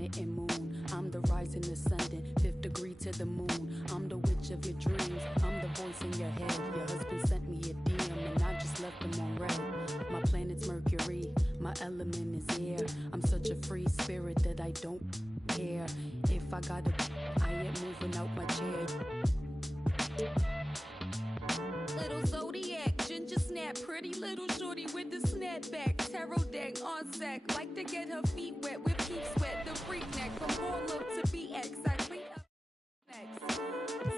planet and moon. I'm the rising ascendant, 5th degree to the moon. I'm the witch of your dreams, I'm the voice in your head. Your husband sent me a DM and I just left him on red. My planet's Mercury, my element is air. I'm such a free spirit that I don't care. If I gotta, I ain't moving out my chair. Little Zodiac, ginger snap, pretty little shorty with the snapback. Tarot deck on sack, like to get her feet wet with peep sweat. The freak neck from Harlem to BX. I clean up next.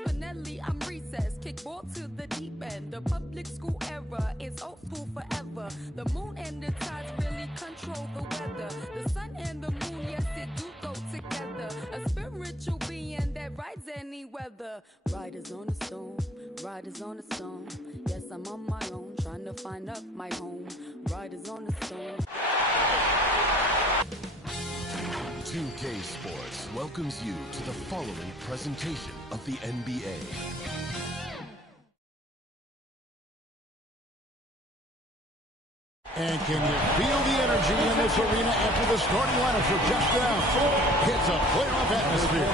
Spinelli, I'm recess, kickball to the deep end. The public school era is old school forever. The moon and the tides really control the weather. The sun and the moon, yes, it do go together. A spiritual being that rides any weather. Riders on the stone, riders on the stone. Yes, I'm on my own, trying to find up my home. Riders on the stone. 2K Sports welcomes you to the following presentation of the NBA. And can you feel the energy in this arena after the starting lineup for just now? It's a playoff atmosphere.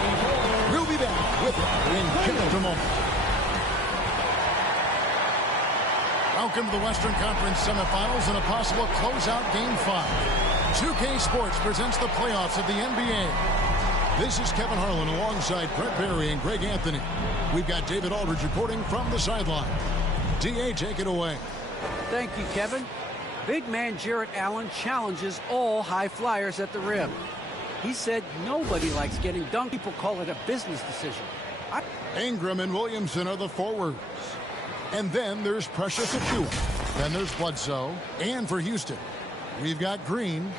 We'll be back with it in just a moment. Welcome to the Western Conference semifinals and a possible closeout Game 5. 2K Sports presents the playoffs of the NBA. This is Kevin Harlan alongside Brett Barry and Greg Anthony. We've got David Aldridge reporting from the sideline. D.A., take it away. Thank you, Kevin. Big man Jarrett Allen challenges all high flyers at the rim. He said nobody likes getting dunked. People call it a business decision. Ingram and Williamson are the forwards. And then there's Precious Achiuwa. Then there's Bledsoe. And for Houston, we've got Green.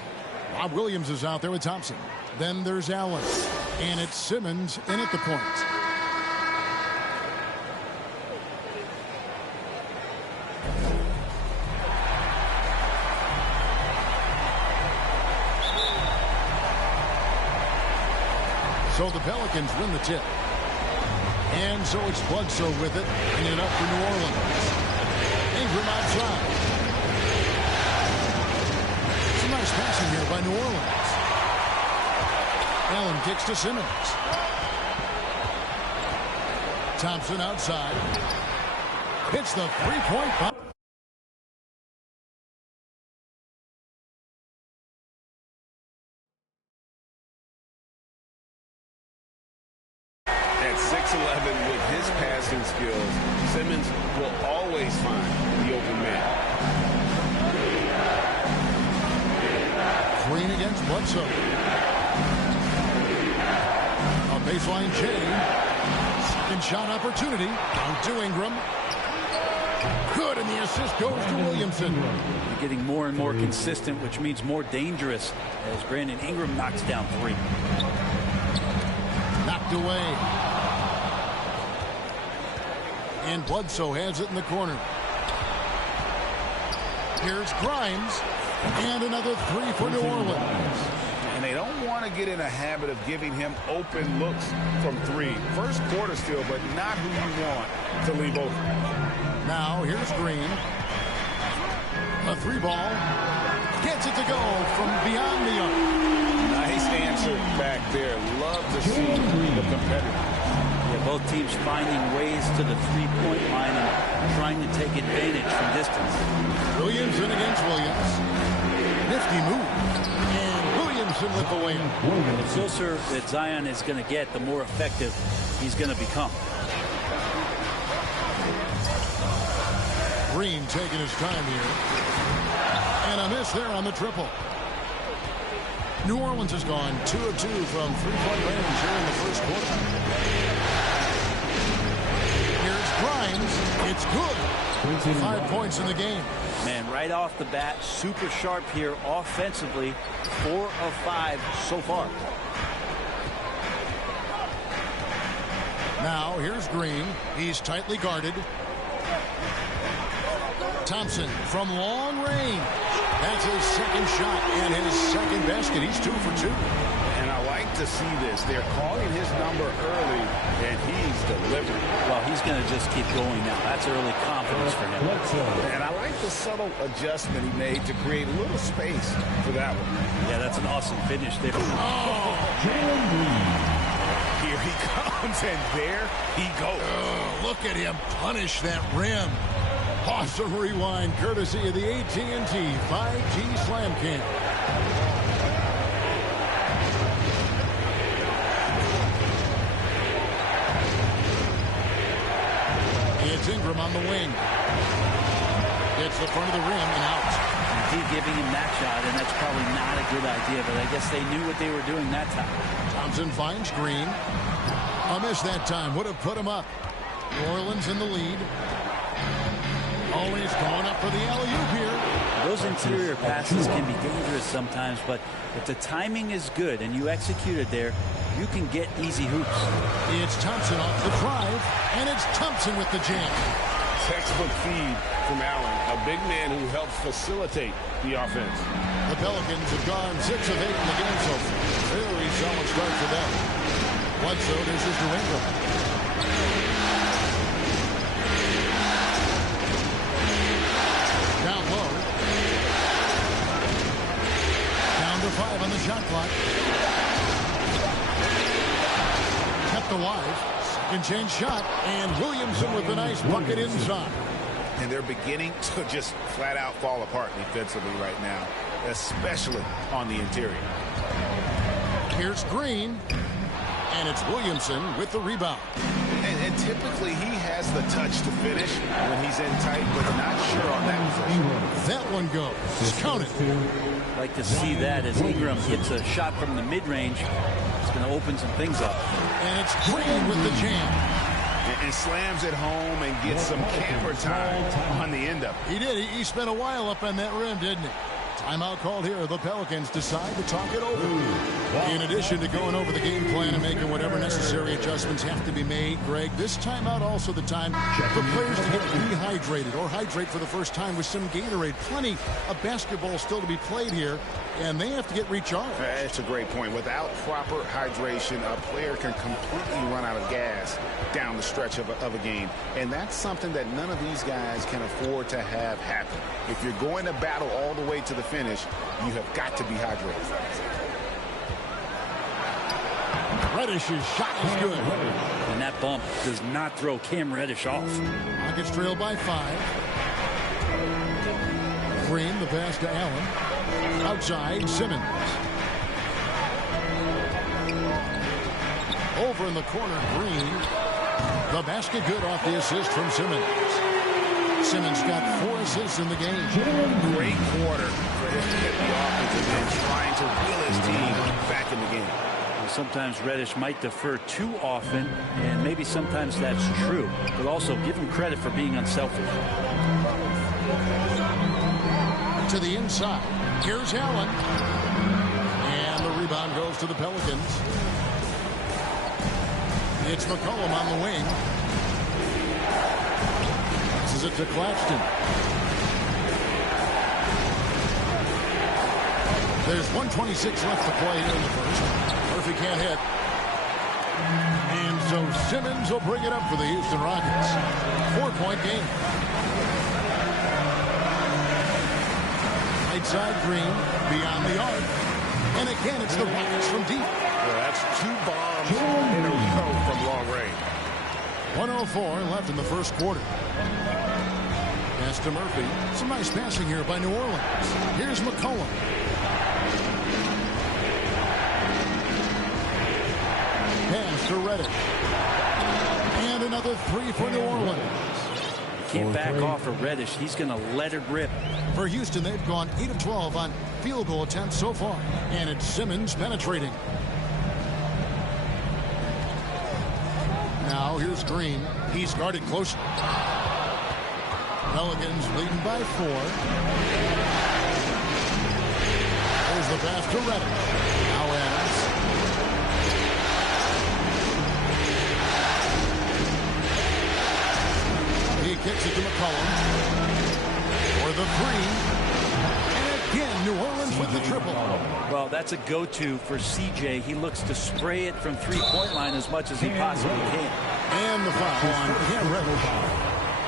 Rob Williams is out there with Thompson. Then there's Allen. And it's Simmons in at the point. So the Pelicans win the tip. And so it's Bledsoe with it. Bringing it up for New Orleans. Ingram outside. Some nice passing here by New Orleans. Allen kicks to Simmons. Thompson outside. Hits the three-point bomb. At 6'11", with his passing skills, Simmons will always find the open man. Green against Bledsoe. A baseline chain. Second shot opportunity. Out to Ingram. Good, and the assist goes to Williamson. You're getting more and more consistent, which means more dangerous as Brandon Ingram knocks down three. Knocked away. And Bledsoe has it in the corner. Here's Grimes. And another three for New Orleans. And they don't want to get in a habit of giving him open looks from three. First quarter still, but not who you want to leave open. Now here's Green. A three ball. Gets it to go from beyond the arc. Nice answer back there. Love to see the competitor. Yeah, both teams finding ways to the three-point line and trying to take advantage from distance. Williamson against Williams. Nifty move. And Williamson with the win. The closer that Zion is going to get, the more effective he's going to become. Green taking his time here. And a miss there on the triple. New Orleans has gone 2 of 2 from three-point range here in the first quarter. Here's Grimes. It's good. 5 points in the game. Man, right off the bat, super sharp here offensively. 4 of 5 so far. Now here's Green. He's tightly guarded. Thompson from long range. That's his second shot and his second basket. He's 2 for 2. And I like to see this. They're calling his number early, and he's delivering. Well, he's going to just keep going now. That's early confidence for him. And I like the subtle adjustment he made to create a little space for that one. Yeah, that's an awesome finish there. Here he comes, and there he goes. Oh, look at him punish that rim. Awesome rewind, courtesy of the AT&T 5G Slam Cam. It's Ingram on the wing. It's the front of the rim and out. He giving him that shot, and that's probably not a good idea, but I guess they knew what they were doing that time. Thompson finds Green. A miss that time would have put him up. New Orleans in the lead. Always going up for the alley-oop here. Those interior passes can be dangerous sometimes, but if the timing is good and you execute it there, you can get easy hoops. It's Thompson off the drive, and it's Thompson with the jam. Textbook feed from Allen, a big man who helps facilitate the offense. The Pelicans have gone 6 of 8 in the game so far. Very solid start for them. Bledsoe, this is New England. Down low. Down to 5 on the shot clock. Kept alive. Second chance shot. And Williamson with a nice bucket inside. And they're beginning to just flat out fall apart defensively right now, especially on the interior. Here's Green. And it's Williamson with the rebound. And typically he has the touch to finish when he's in tight, but not sure on that position. That one goes. Count it. Like to see that as Ingram hits a shot from the mid-range. It's going to open some things up. And it's Green with the jam. And slams it home and gets some camera time on the end of it. He did. He spent a while up on that rim, didn't he? Timeout called here. The Pelicans decide to talk it over. In addition to going over the game plan and making whatever necessary adjustments have to be made, Greg, this timeout also the time for players to get rehydrated or hydrate for the first time with some Gatorade. Plenty of basketball still to be played here, and they have to get recharged. That's a great point. Without proper hydration, a player can completely run out of gas down the stretch of a game. And that's something that none of these guys can afford to have happen. If you're going to battle all the way to the finish, you have got to be hydrated. Reddish's shot is good. And that bump does not throw Cam Reddish off. Rockets trail by 5. Green, the pass to Allen. Outside, Simmons. Over in the corner, Green. The basket good off the assist from Simmons. Simmons got 4 assists in the game. Great quarter for him to get the offensive end, trying to will his team back in the game. Sometimes Reddish might defer too often, and maybe sometimes that's true, but also give him credit for being unselfish. To the inside. Here's Allen. And the rebound goes to the Pelicans. It's McCollum on the wing. Passes it to Claxton. There's 1:26 left to play here in the first. Murphy can't hit. And so Simmons will bring it up for the Houston Rockets. 4-point game. Right side Green, beyond the arc. And again, it's the Rockets from deep. Well, that's 2 bombs in a row from long range. 1:04 left in the first quarter. Pass to Murphy. Some nice passing here by New Orleans. Here's McCollum. Pass to Reddish. And another 3 for New Orleans. Can't back off of Reddish. He's going to let it rip. For Houston, they've gone 8 of 12 on field goal attempts so far. And it's Simmons penetrating. Now here's Green. He's guarded close. Pelicans leading by 4. There's the pass to Reddish. Now Adams. He kicks it to McCollum for the 3. And again, New Orleans with the triple. level. Well, that's a go-to for CJ. He looks to spray it from three-point line as much as he possibly can. And the foul on Cam Reddish.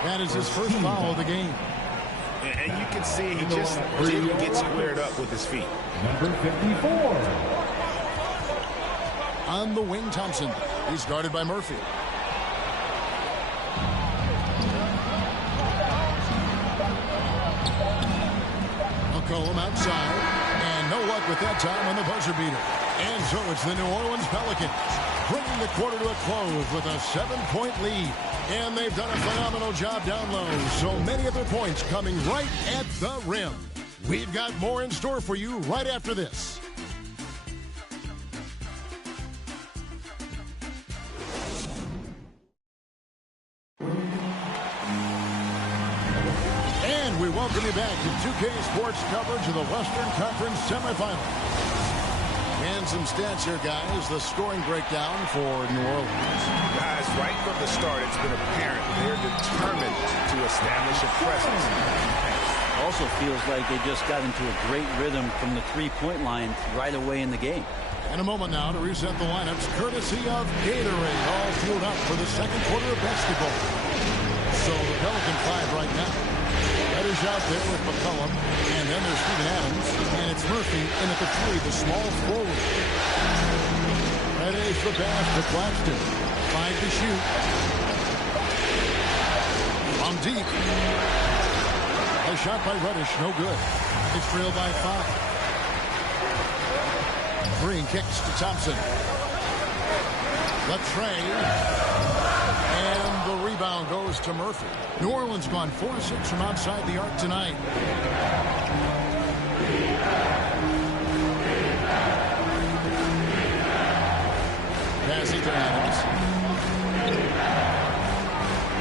That is his first foul of the game. And you can see he just didn't get squared up with his feet. Number 54. On the wing, Thompson. He's guarded by Murphy. McCollum outside. And no luck with that time on the buzzer beater. And so it's the New Orleans Pelicans bringing the quarter to a close with a 7-point lead. And they've done a phenomenal job down low. So many of their points coming right at the rim. We've got more in store for you right after this. And we welcome you back to 2K Sports coverage of the Western Conference semifinals. And some stats here, guys. The scoring breakdown for New Orleans. Guys, right from the start, it's been apparent they're determined to establish a presence. Also feels like they just got into a great rhythm from the three-point line right away in the game. And a moment now to reset the lineups, courtesy of Gatorade, all fueled up for the second quarter of basketball. So the Pelican 5 right now. Reddish out there with McCollum, and then there's Steven Adams, and it's Murphy in at the 3, the small forward. Reddish the pass to Claxton. 5 to shoot. From deep. A shot by Reddish, no good. It's trailed by 5. Green kicks to Thompson. Latrey. And the rebound goes to Murphy. New Orleans gone 4-6 from outside the arc tonight. Passing to Adams.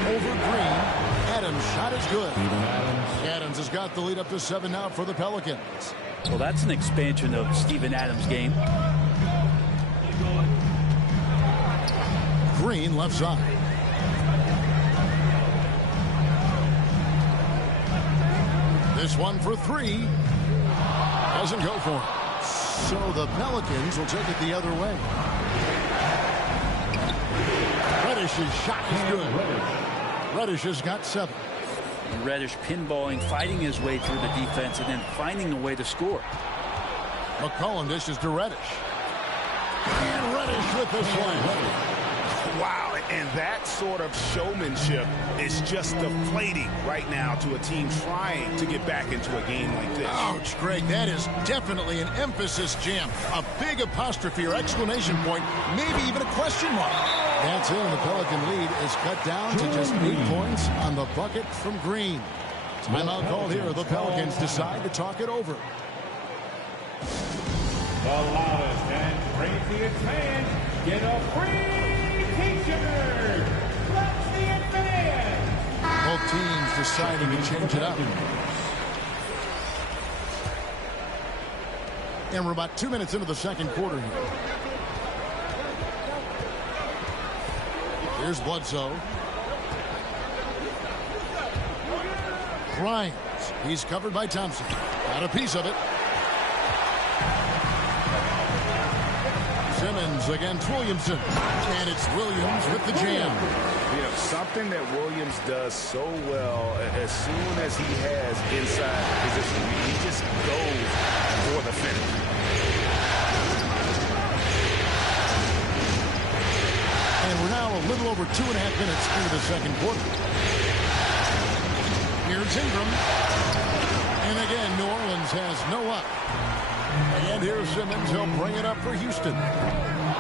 Over Green. Adams' shot is good. Adams has got the lead up to 7 now for the Pelicans. Well, that's an expansion of Steven Adams' game. Green left side. This one for 3. Doesn't go for it. So the Pelicans will take it the other way. Reddish's shot is good. Reddish has got 7. And Reddish pinballing, fighting his way through the defense, and then finding a way to score. McCollum dishes to Reddish. And Reddish with the slam. Wow, and that sort of showmanship is just deflating right now to a team trying to get back into a game like this. Ouch, Greg, that is definitely an emphasis jam. A big apostrophe or exclamation point, maybe even a question mark. That's it, and the Pelican lead is cut down to just 8 points on the bucket from Green. Timeout called here. The Pelicans decide to talk it over. The loudest and craziest fans get a free t-shirt. Let's see it fans. Both teams deciding to change it up. And we're about 2 minutes into the second quarter here. Here's Bledsoe. Grimes. He's covered by Thompson. Got a piece of it. Simmons against Williamson. And it's Williams with the jam. You know, something that Williams does so well, as soon as he has inside position, he just goes for the finish. And we're now a little over 2.5 minutes into the second quarter. Here's Ingram. And again, New Orleans has no up. And here's Simmons. He'll bring it up for Houston.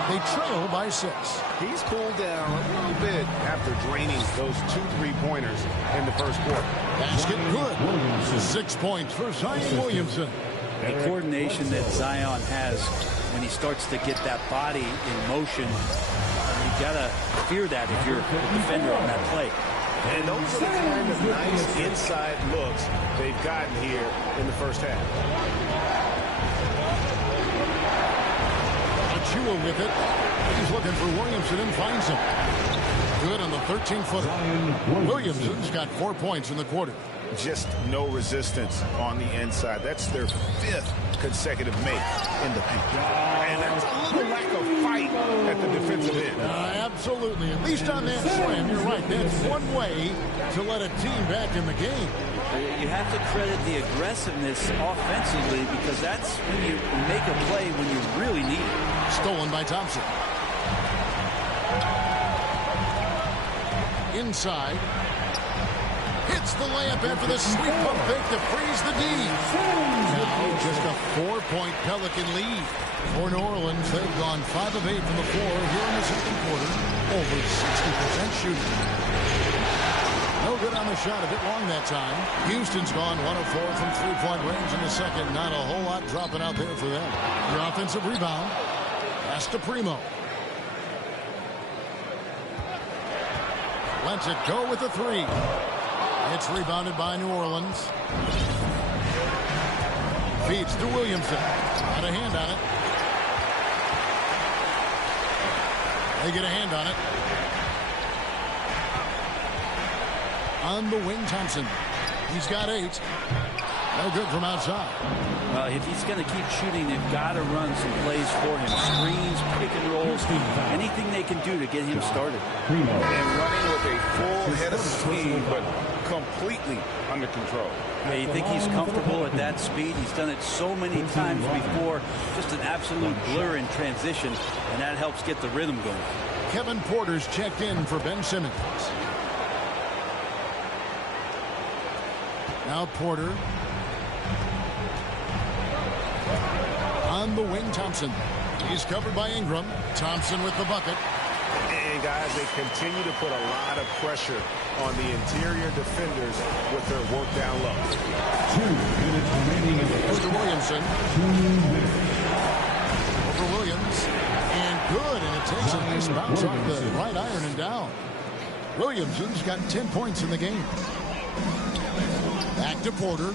They trail by 6. He's cooled down a little bit after draining those 2 3-pointers in the first quarter. Basket good. 6 points for Zion Williamson. The coordination that Zion has when he starts to get that body in motion, you gotta fear that if you're a defender on that play. And those are the kind of nice inside looks they've gotten here in the first half. Achua with it. He's looking for Williamson and finds him. Good on the 13-footer. Williamson's got 4 points in the quarter. just no resistance on the inside. That's their 5th consecutive make in the paint. And that's a little lack of fight at the defensive end. Absolutely. At least on that slam, you're right. That's one way to let a team back in the game. You have to credit the aggressiveness offensively, because that's when you make a play when you really need it. Stolen by Thompson. Inside. Hits the layup after the sweep pump fake to freeze the D. Now just a 4-point Pelican lead. For New Orleans, they've gone 5 of 8 from the floor here in the second quarter. Over 60% shooting. No good on the shot, a bit long that time. Houston's gone 1 of 4 from 3-point range in the second. Not a whole lot dropping out there for them. The offensive rebound. Pass to Primo. Lets it go with the 3. It's rebounded by New Orleans. Feeds to Williamson. Got a hand on it. They get a hand on it. On the wing, Thompson. He's got 8. No good from outside. Well, if he's going to keep shooting, they've got to run some plays for him. Screens, pick and rolls, anything they can do to get him started. And running with a full head of speed, but completely under control. Yeah, you think he's comfortable at that speed? He's done it so many times before. Just an absolute blur in transition, and that helps get the rhythm going. Kevin Porter's checked in for Ben Simmons. Now Porter. On the wing, Thompson. He's covered by Ingram. Thompson with the bucket. And guys, they continue to put a lot of pressure on the interior defenders with their work down low. 2 minutes remaining in the Goes first. to Williamson. 2 minutes. Over Williams. And good. And it takes a nice bounce off the right iron and down. Williamson's got 10 points in the game. Back to Porter.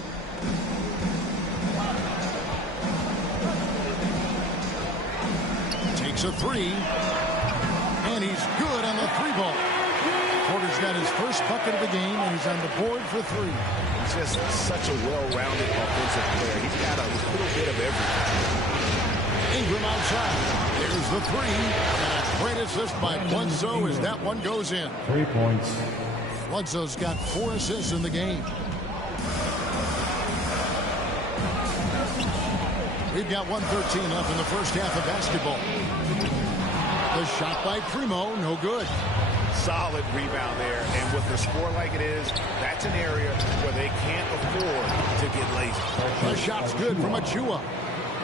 Takes a 3. And he's good on the 3-ball. Porter's got his first bucket of the game, and he's on the board for 3. He's just such a well-rounded offensive player. He's got a little bit of everything. Ingram outside. There's the 3. And a great assist by Bledsoe as that one goes in. 3 points. Bledsoe's got 4 assists in the game. We've got 1:13 left in the first half of basketball. The shot by Primo, no good. Solid rebound there, and with the score like it is, that's an area where they can't afford to get lazy. The shot's good from Achua.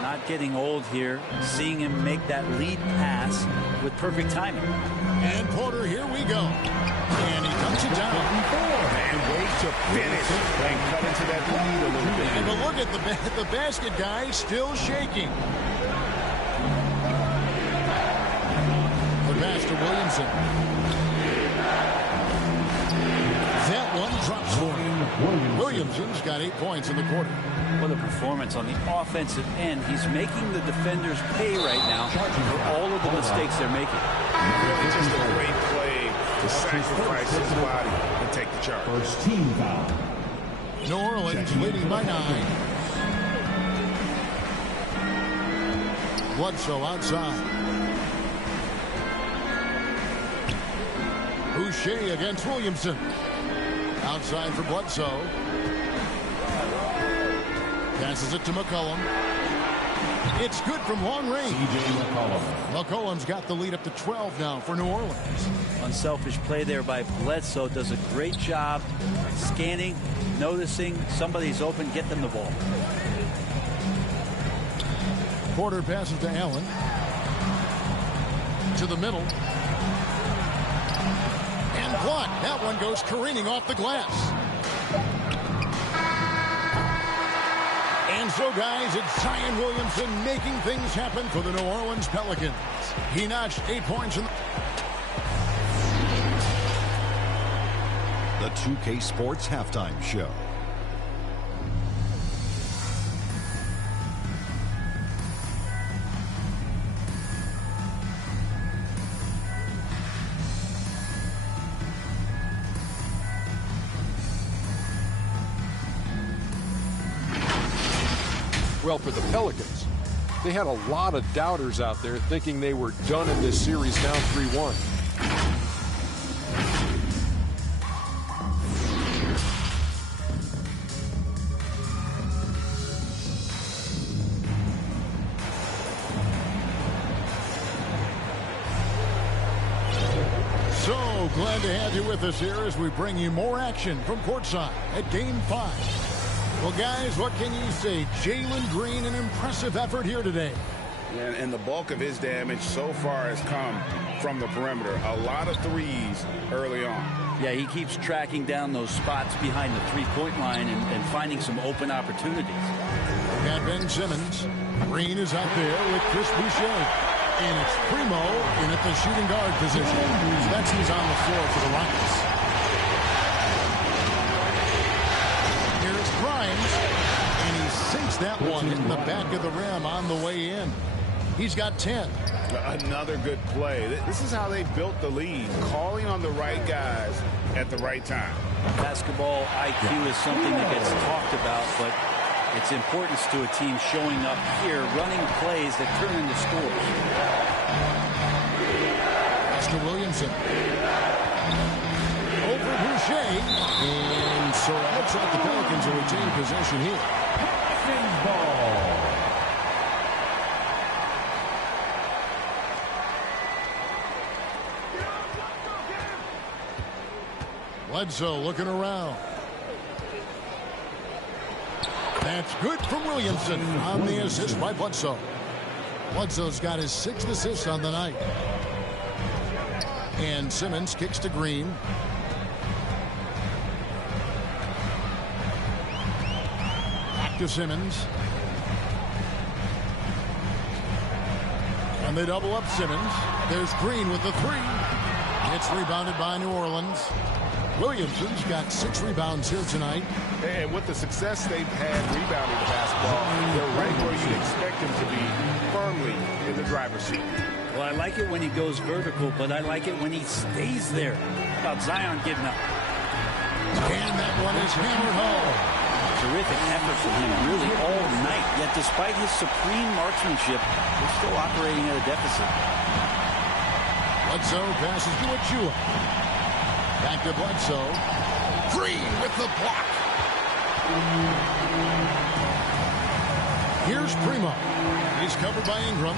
Not getting old here, seeing him make that lead pass with perfect timing. And Porter, here we go. And he dumps it down. And wait to finish and cut into that lead a little bit. And but look at the basket guy still shaking. The pass to Williamson. That one drops for him. Williamson's got 8 points in the quarter. What a performance on the offensive end. He's making the defenders pay right now for all of the mistakes they're making. Really just a great play to sacrifice his body and take the charge. First team foul. New Orleans leading by 9. Bledsoe outside. Boucher against Williamson. Outside for Bledsoe. Passes it to McCollum. It's good from long range. C.J. McCollum. McCollum's got the lead up to 12 now for New Orleans. Unselfish play there by Bledsoe. Does a great job scanning, noticing somebody's open, get them the ball. Porter passes to Allen. To the middle. And blocked. That one goes careening off the glass. And so, guys, it's Zion Williamson making things happen for the New Orleans Pelicans. He notched 8 points in The 2K Sports Halftime Show. Well, for the Pelicans, they had a lot of doubters out there thinking they were done in this series, now 3-1. So glad to have you with us here as we bring you more action from courtside at Game 5. Well, guys, what can you say? Jalen Green, an impressive effort here today. And the bulk of his damage so far has come from the perimeter. A lot of threes early on. Yeah, he keeps tracking down those spots behind the three-point line and finding some open opportunities. We got Ben Simmons. Green is out there with Chris Boucher. And it's Primo in at the shooting guard position. So that's who's on the floor for the Rockets. Grimes, and he sinks that one in the back of the rim on the way in. He's got 10. Another good play. This is how they built the lead, calling on the right guys at the right time. Basketball IQ is something that gets talked about, but its importance to a team showing up here, running plays that turn into scores. That's to Williamson. Over Boucher. And so it looks like the Pelicans will retain possession here. Pelicans ball. Bledsoe looking around. That's good from Williamson on the assist by Bledsoe. Bledsoe's got his 6th assist on the night. And Simmons kicks to Green. Back to Simmons. And they double up Simmons. There's Green with the 3. It's rebounded by New Orleans. Williamson's got 6 rebounds here tonight. And with the success they've had rebounding the basketball, they're right where you'd expect them to be, firmly in the driver's seat. Well, I like it when he goes vertical, but I like it when he stays there. How about Zion getting up? And that one is hammered home. Terrific effort from him really all night. Yet despite his supreme marksmanship, they're still operating at a deficit. Bledsoe passes to Achua. Back to Bledsoe. Green with the block. Here's Primo. He's covered by Ingram.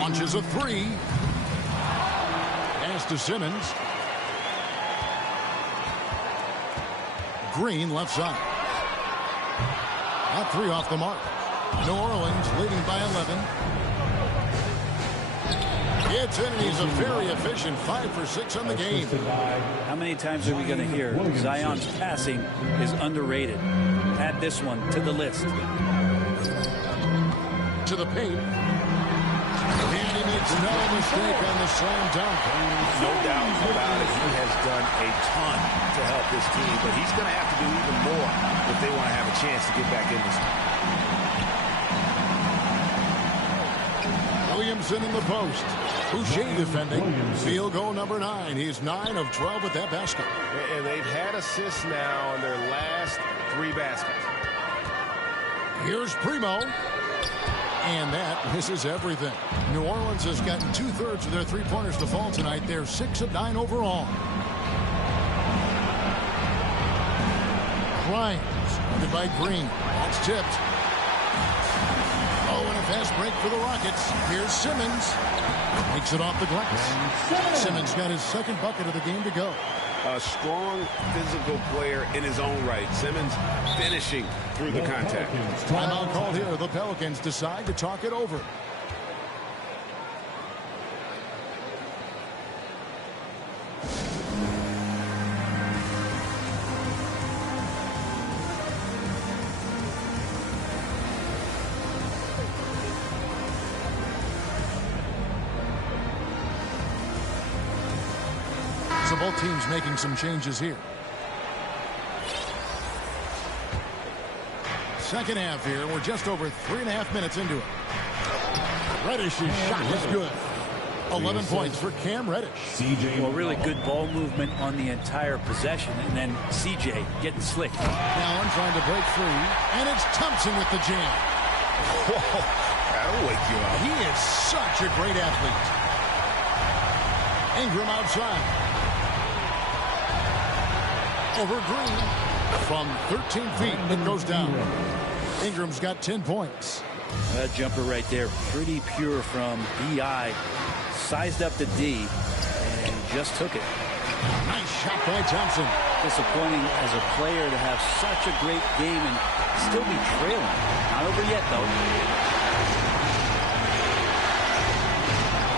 Launches a 3. Pass to Simmons. Green left side. That 3 off the mark. New Orleans leading by 11. Gets in, and he's a very efficient 5 for 6 on the game. How many times are we going to hear Zion's passing is underrated? Add this one to the list. To the paint. And he makes no mistake on the slam dunk. No doubt about it. He has done a ton to help this team, but he's going to have to do even more if they want to have a chance to get back in this one. Williamson in the post. Boucher defending. Field goal number 9. He's 9 of 12 with that basket. And they've had assists now on their last 3 baskets. Here's Primo. And that misses everything. New Orleans has gotten 2/3 of their 3-pointers to fall tonight. They're 6 of 9 overall. Grimes, guarded by Green. That's tipped. Oh, and a fast break for the Rockets. Here's Simmons. Makes it off the glass. Simmons got his 2nd bucket of the game to go. A strong physical player in his own right. Simmons finishing through the contact. Timeout called here. The Pelicans decide to talk it over. So both teams making some changes here. Second half here. We're just over 3.5 minutes into it. Reddish's shot is good. 11 points for Cam Reddish. Well, really good ball movement on the entire possession, and then CJ getting slick. Allen trying to break free, and it's Thompson with the jam. Whoa, that'll wake you up. He is such a great athlete. Ingram outside. Over Green. From 13 feet, it goes down. Ingram's got 10 points. That jumper right there, pretty pure from B.I. Sized up the D and just took it. Nice shot by Thompson. Disappointing as a player to have such a great game and still be trailing. Not over yet, though.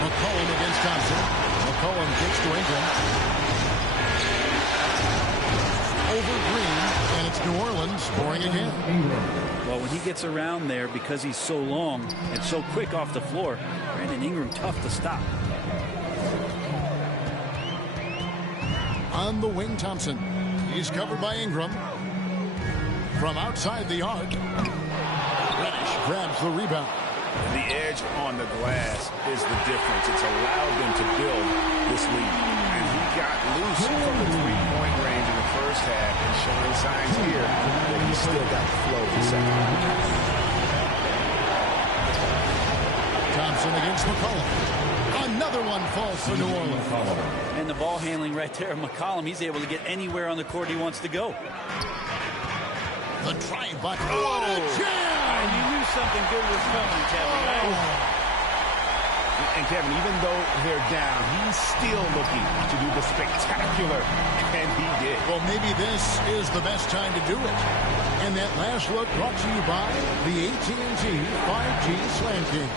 McCollum against Thompson. McCollum gets to Ingram. Over Green, and it's New Orleans scoring again. Well, when he gets around there, because he's so long and so quick off the floor, Brandon Ingram tough to stop. On the wing, Thompson. He's covered by Ingram. From outside the arc, Reddish grabs the rebound. The edge on the glass is the difference. It's allowed them to build this lead. And he got loose from the three-point range in the first half and showing signs here that he's still got the flow in the second half. Thompson against McCollum. Another one falls for New Orleans. And the ball handling right there of McCollum, he's able to get anywhere on the court he wants to go. The drive by. What a jam! You knew something good was coming, Kevin. Right? And Kevin, even though they're down, he's still looking to do the spectacular, and he did. Well, maybe this is the best time to do it. And that last look brought to you by the AT&T 5G Slam King.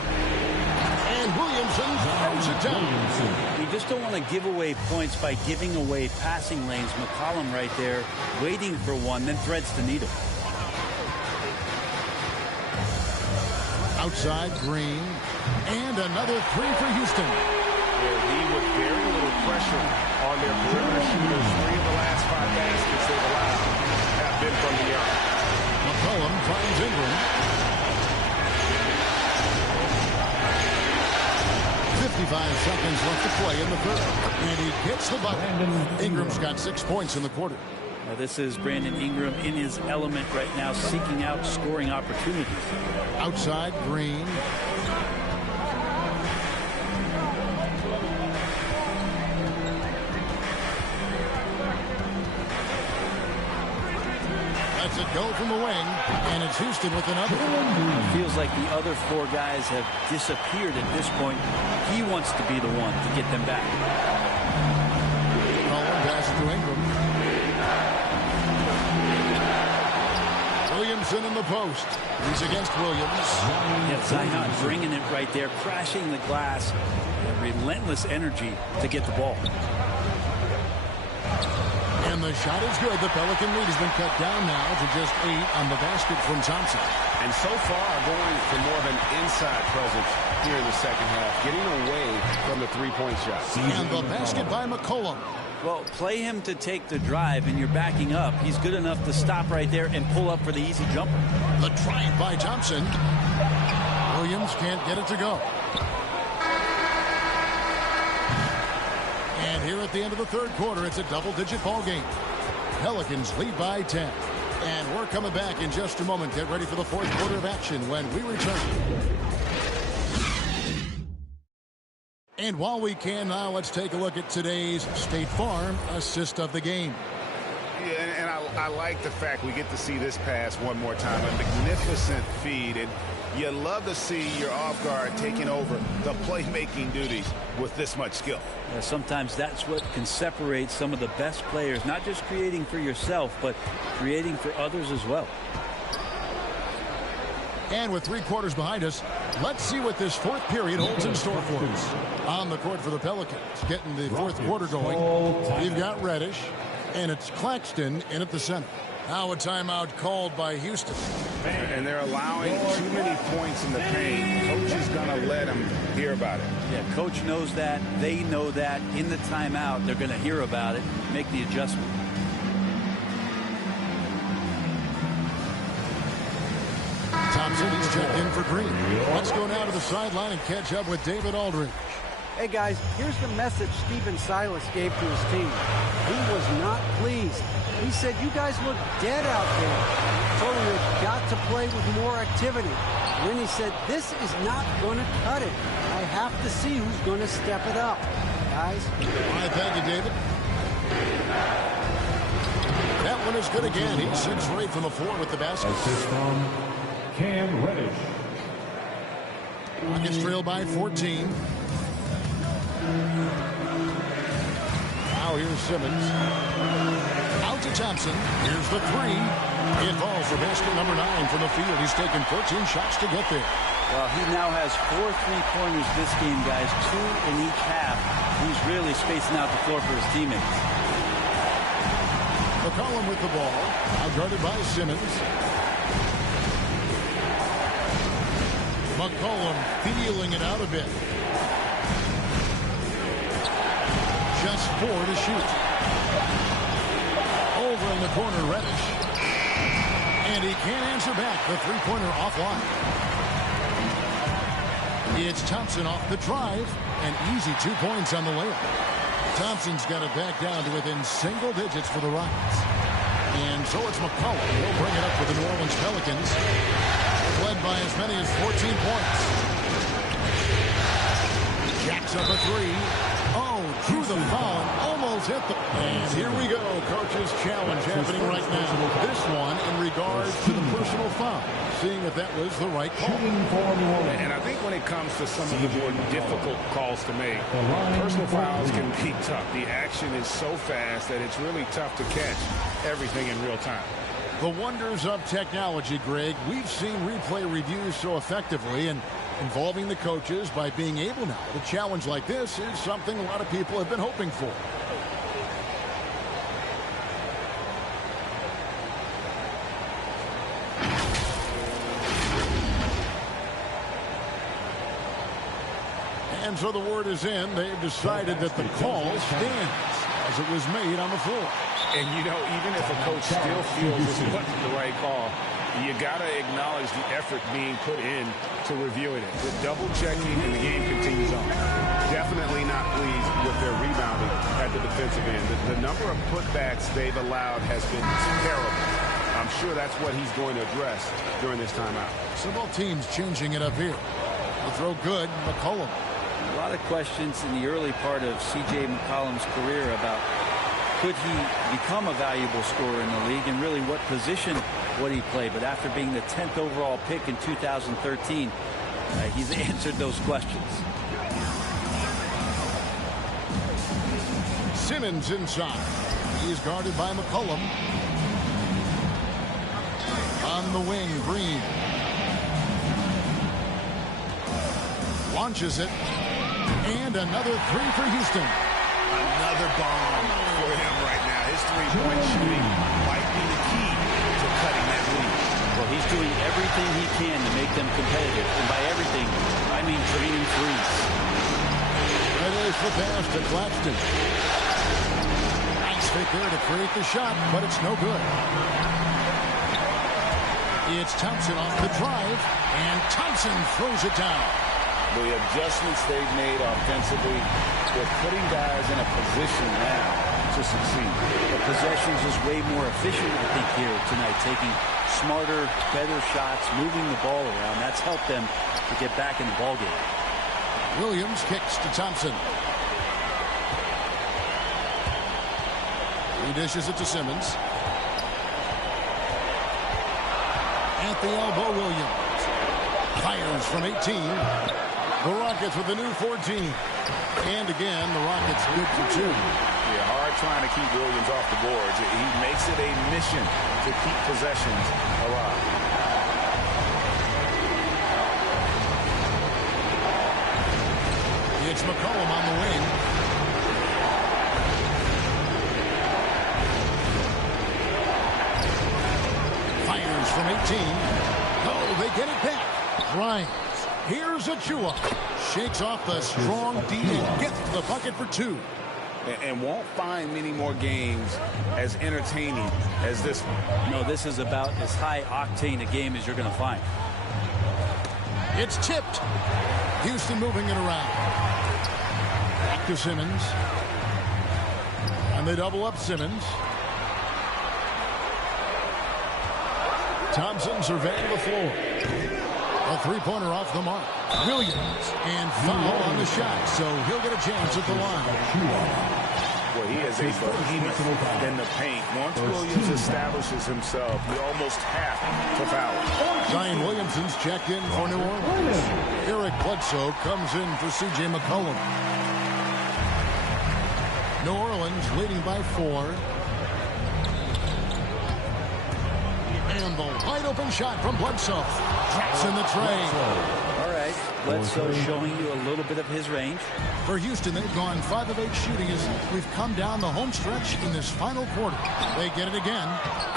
And Williamson throws it down. You just don't want to give away points by giving away passing lanes. McCollum right there, waiting for one, then threads the needle. Outside Green, and another three for Houston. D with very little pressure on their perimeter shooters. 3 of the last 5 baskets they've allowed have been from the arc. McCollum finds Ingram. 55 seconds left to play in the third, and he gets the bucket. Ingram's got 6 points in the quarter. Now this is Brandon Ingram in his element right now, seeking out scoring opportunities. Outside Green. Lets it go from the wing, and it's Houston with another. It feels like the other 4 guys have disappeared at this point. He wants to be the one to get them back. Cullen passes to Ingram. Williamson in the post. He's against Williams. Yeah, Zion bringing it right there, crashing the glass. Relentless energy to get the ball. And the shot is good. The Pelican lead has been cut down now to just 8 on the basket from Thompson. And so far going for more of an inside presence here in the second half, getting away from the three-point shot. And the basket by McCollum. Well, play him to take the drive, and you're backing up. He's good enough to stop right there and pull up for the easy jumper. The drive by Thompson. Williams can't get it to go. And here at the end of the third quarter, it's a double-digit ball game. Pelicans lead by 10. And we're coming back in just a moment. Get ready for the fourth quarter of action when we return. And while we can now, let's take a look at today's State Farm assist of the game. Yeah, and I like the fact we get to see this pass one more time. A magnificent feed, and you love to see your off guard taking over the playmaking duties with this much skill. Yeah, sometimes that's what can separate some of the best players, not just creating for yourself, but creating for others as well. And with 3 quarters behind us, let's see what this fourth period holds in store for us. On the court for the Pelicans, getting the fourth quarter going, you've got Reddish, and it's Claxton in at the center. Now a timeout called by Houston. And they're allowing too many points in the paint. Coach is going to let them hear about it. Yeah, coach knows that. They know that. In the timeout, they're going to hear about it, make the adjustment. Thompson is checked in for Green. Let's go now to the sideline and catch up with David Aldridge. Hey guys, here's the message Stephen Silas gave to his team. He was not pleased. He said, you guys look dead out there. Told him they've got to play with more activity. And then he said, this is not going to cut it. I have to see who's going to step it up. Guys. All right, thank you, David. That one is good again. He's 6 for 8 from the floor with the basket. Assist from Cam Reddish. Rockets trail by 14. Now here's Simmons. Out to Thompson. Here's the 3. It falls for basket number 9 from the field. He's taken 14 shots to get there. Well, he now has 4 3-pointers this game, guys. 2 in each half. He's really spacing out the floor for his teammates. McCollum with the ball. Now guarded by Simmons. McCollum feeling it out a bit. Just 4 to shoot. Over in the corner, Reddish. And he can't answer back. The 3-pointer offline. It's Thompson off the drive. An easy 2 points on the layup. Thompson's got it back down to within single digits for the Rockets. And so it's McCollum. He'll bring it up for the New Orleans Pelicans. Led by as many as 14 points. Jacks up a 3. Oh, drew the foul and almost hit the... And here we go. Coach's challenge happening right now. This one in regards to the personal foul. Seeing if that was the right call. And I think when it comes to some of the more difficult calls to make, personal fouls can be tough. The action is so fast that it's really tough to catch everything in real time. The wonders of technology, Greg. We've seen replay reviews so effectively, and involving the coaches by being able now to challenge like this is something a lot of people have been hoping for. And so the word is in. They've decided that the call stands as it was made on the floor. And, you know, even if a coach still feels this wasn't the right call, you got to acknowledge the effort being put in to reviewing it. The double checking and the game continues on. Definitely not pleased with their rebounding at the defensive end. The number of putbacks they've allowed has been terrible. I'm sure that's what he's going to address during this timeout. So both teams changing it up here. The throw good, McCollum. A lot of questions in the early part of C.J. McCollum's career about could he become a valuable scorer in the league and really what position would he play. But after being the 10th overall pick in 2013, he's answered those questions. Simmons inside. He is guarded by McCollum. On the wing, Green. Launches it. And another 3 for Houston. Another bomb for him right now. His 3-point shooting might be the key to cutting that lead. Well, he's doing everything he can to make them competitive. And by everything, I mean draining threes. That is the pass to Claxton. Nice fit there to create the shot, but it's no good. It's Thompson off the drive, and Thompson throws it down. The adjustments they've made offensively, they're putting guys in a position now to succeed. The possessions is way more efficient, I think, here tonight, taking smarter, better shots, moving the ball around. That's helped them to get back in the ballgame. Williams kicks to Thompson. He dishes it to Simmons. At the elbow, Williams. Fires from 18. The Rockets with the new 14. And again, the Rockets good for 2. Yeah, hard trying to keep Williams off the boards. He makes it a mission to keep possessions alive. It's McCollum on the wing. Fires from 18. Oh, they get it back. Grimes. Here's Achua. Shakes off the strong D and gets the bucket for 2. And won't find many more games as entertaining as this one. No, this is about as high octane a game as you're going to find. It's tipped. Houston moving it around. Back to Simmons. And they double up Simmons. Thompson surveying the floor. A three-pointer off the mark. Williams, and foul on the shot, so he'll get a chance at the line. Well, he is a behemoth in the paint. Once Williams establishes himself, you almost have to foul. Zion Williamson's checked in for New Orleans. Eric Bledsoe comes in for C.J. McCollum. New Orleans leading by 4. And the wide open shot from Bledsoe. Drops in the tray. All right, Bledsoe showing you a little bit of his range. For Houston, they've gone 5 of 8 shooting as we've come down the home stretch in this final quarter. They get it again,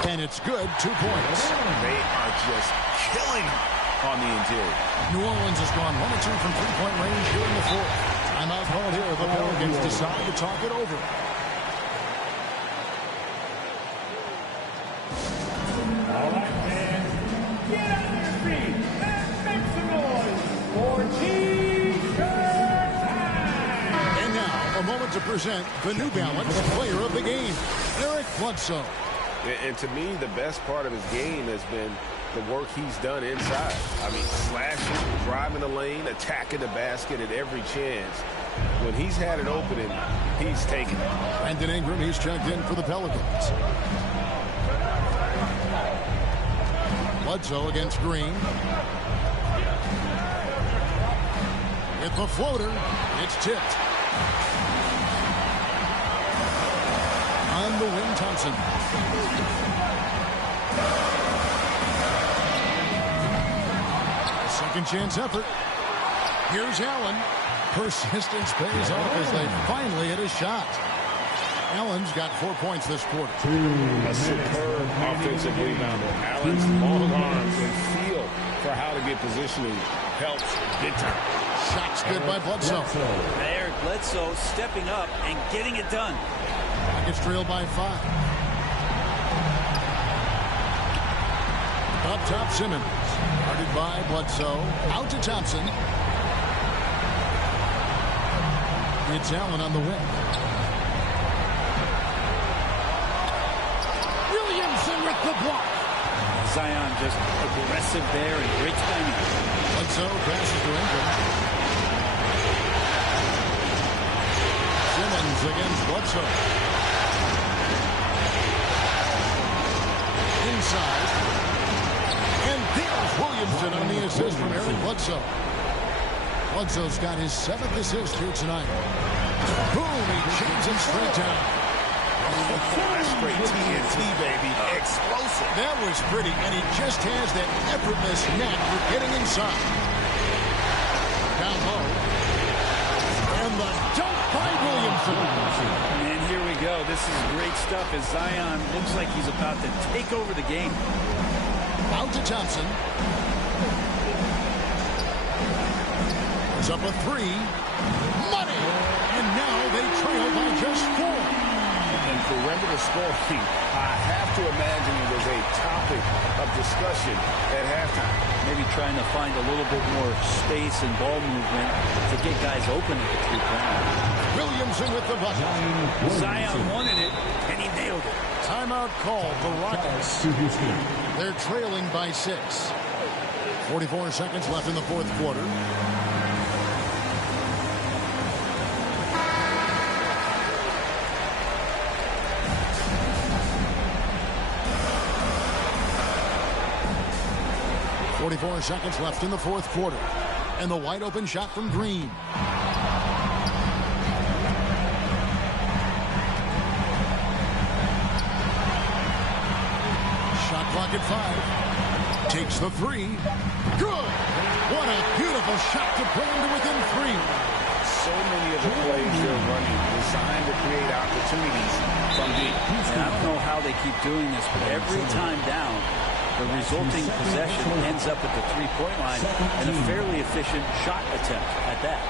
and it's good. 2 points. They are just killing them on the interior. New Orleans has gone 1 of 2 from three-point range here in the fourth. Timeout called here. The Pelicans decide to talk it over. All right, fans, get on your feet and make some noise for T-shirt time! And now, a moment to present the New Balance Player of the Game, Eric Bledsoe. And to me, the best part of his game has been the work he's done inside. I mean, slashing, driving the lane, attacking the basket at every chance. When he's had an opening, he's taken it. Brandon Ingram, he's checked in for the Pelicans. Bledsoe against Green. With the floater, it's tipped. On the wing, Thompson. A second chance effort. Here's Allen. Persistence pays off as they finally hit a shot. Allen's got 4 points this quarter. A superb offensive rebounder. Allen's long arms and feel for how to get positioning helps big time. Shots good by Bledsoe. Eric Bledsoe stepping up and getting it done. It's trailed by 5. Up top, Simmons. Guarded by Bledsoe. Out to Thompson. It's Allen on the wing. Williamson with the block. Zion just aggressive there and great timing. Bledsoe passes to Ingram. Simmons against Bledsoe. Inside. And there's Williamson on the assist from Eric Bledsoe. Bledsoe's got his 7th assist here tonight. Boom, he chains him straight down. That's straight TNT, baby. Explosive. That was pretty, and he just has that effortless knack for getting inside. Down low. And the dunk by Williamson. And here we go. This is great stuff as Zion looks like he's about to take over the game. Out to Thompson. It's up a 3. Money! And now they trail by just 4. And perimeter scoring, I have to imagine it was a topic of discussion at halftime. Maybe trying to find a little bit more space and ball movement to get guys open at the three-point line. Williamson with the bucket. Zion wanted it, and he nailed it. Timeout called. The Rockets. They're trailing by 6. 44 seconds left in the fourth quarter. .44 seconds left in the fourth quarter. And the wide open shot from Green. Shot clock at 5. Takes the 3. Good! What a beautiful shot to bring him to within 3. So many of the plays they're running designed to create opportunities from deep. And I don't know how they keep doing this, but every time down, the resulting possession ends up at the three-point line and a fairly efficient shot attempt at that.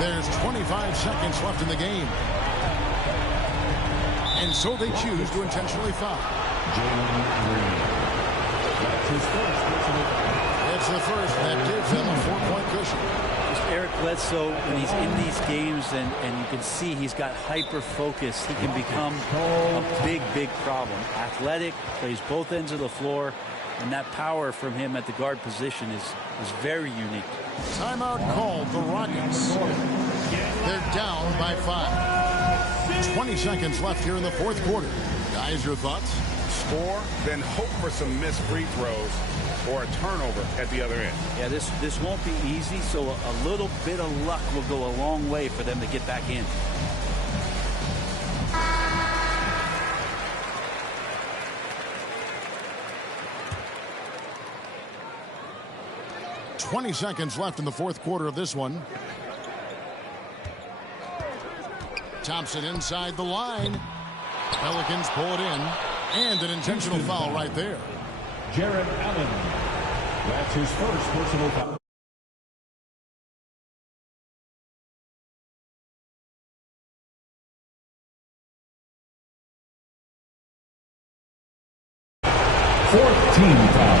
There's 25 seconds left in the game. And so they choose to intentionally foul. It's the first. That gives them a 4-point cushion. Eric Bledsoe, when he's in these games and you can see he's got hyper focus, he can become a big problem. Athletic, plays both ends of the floor, and that power from him at the guard position is very unique. Timeout called the Rockets. They're down by 5. 20 seconds left here in the fourth quarter. Guys, your thoughts? Score, then hope for some missed free throws or a turnover at the other end. Yeah, this won't be easy, so a little bit of luck will go a long way for them to get back in. .20 seconds left in the fourth quarter of this one. Thompson inside the line. Pelicans pull it in. And an intentional foul right there. Jarrett Allen. That's his first personal foul. Fourth team foul.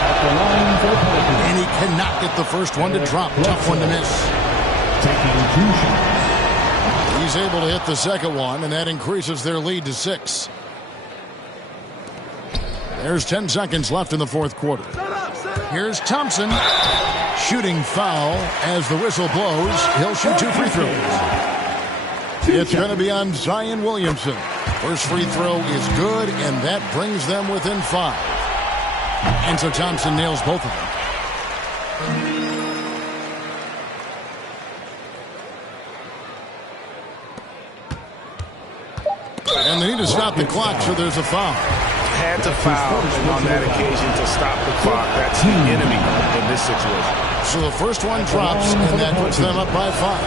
At the line for the Pelicans. And he cannot get the first one to drop. Tough one to miss. Taking 2 shots. He's able to hit the second one, and that increases their lead to 6. There's 10 seconds left in the fourth quarter. Here's Thompson. Shooting foul as the whistle blows. He'll shoot 2 free throws. It's going to be on Zion Williamson. First free throw is good, and that brings them within 5. And so Thompson nails both of them. And they need to stop the clock, so there's a foul. Had to foul on that occasion to stop the clock. That's the enemy in this situation. So the first one drops, and that puts them up by 5.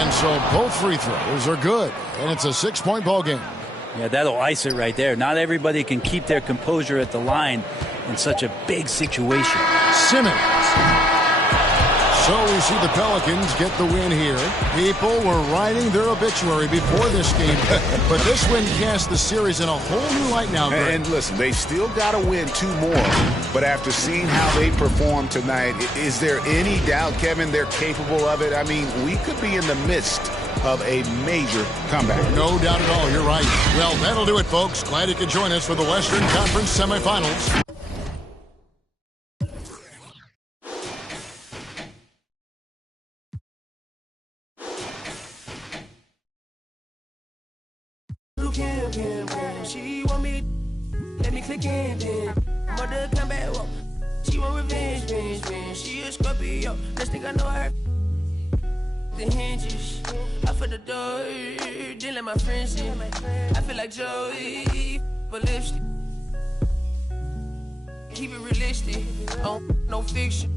And so both free throws are good, and it's a 6-point ball game. Yeah, that'll ice it right there. Not everybody can keep their composure at the line in such a big situation. Simmons. So we see the Pelicans get the win here. People were writing their obituary before this game, but this win casts the series in a whole new light now, Greg. And listen, they've still got to win 2 more, but after seeing how they performed tonight, is there any doubt, Kevin, they're capable of it? I mean, we could be in the midst of a major comeback. No doubt at all, you're right. Well, that'll do it, folks. Glad you could join us for the Western Conference semifinals. She want me, let me click in then. Mother come back, whoa. She want revenge. She a Scorpio, let's think I know her. The hinges, I for the door, then let my friends in. I feel like Joey, but lipstick. Keep it realistic, no fiction.